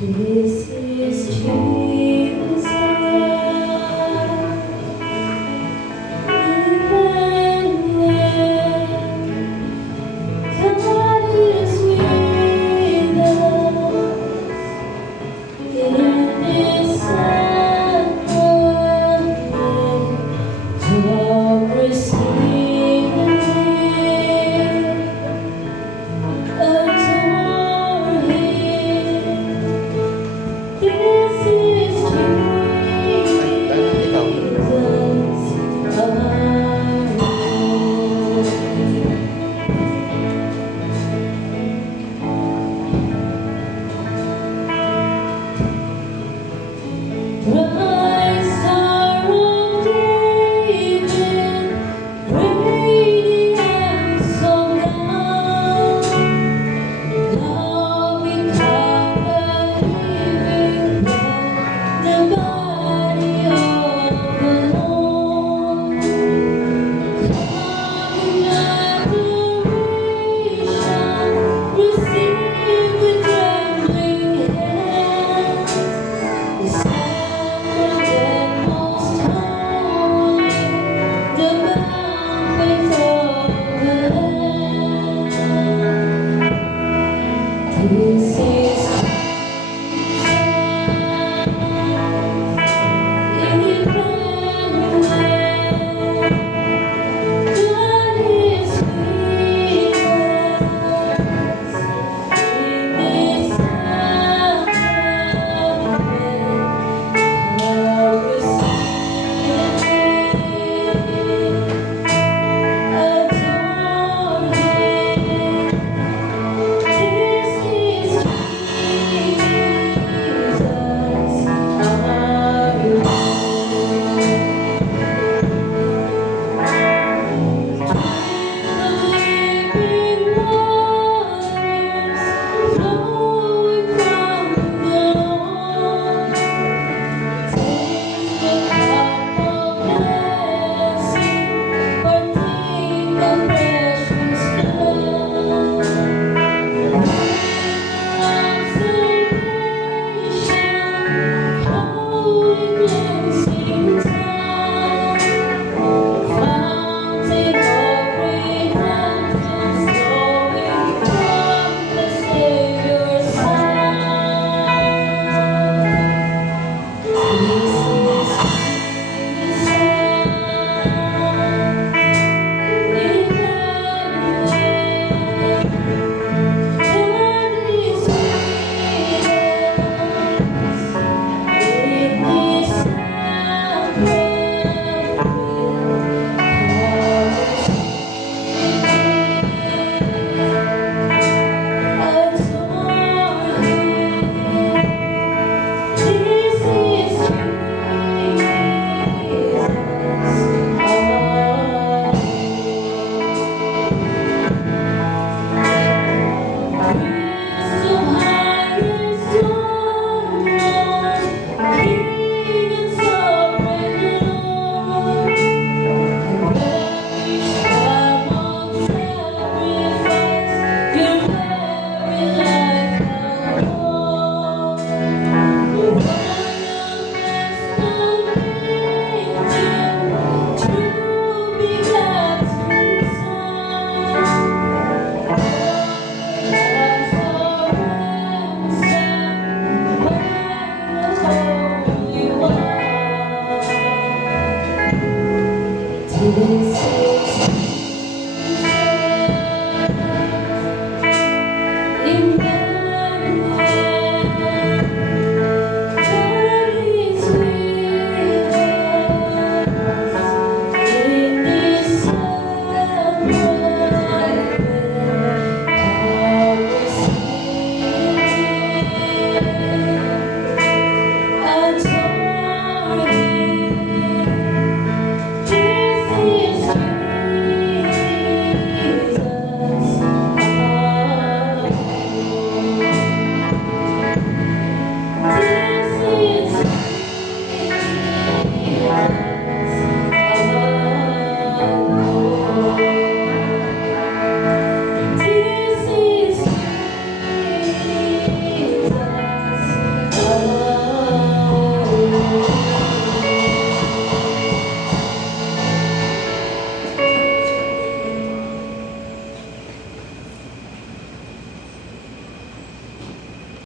This is Jesus, Emmanuel. God is with us in this sacrament. Come receive the gift, adore Him. This is Jesus, our Lord. Bright Star of David, radiance of God, now become the living bread, the body of the Lord. Come in adoration, receive with trembling hands. The sacrament most holy, the banquet of the Lamb. This is Emmanuel. God is with us in this sacrament. Come receive it, adore Him. This is Jesus, our Lord. Living waters flowing from the Lord. Taste the cup of blessing, partake of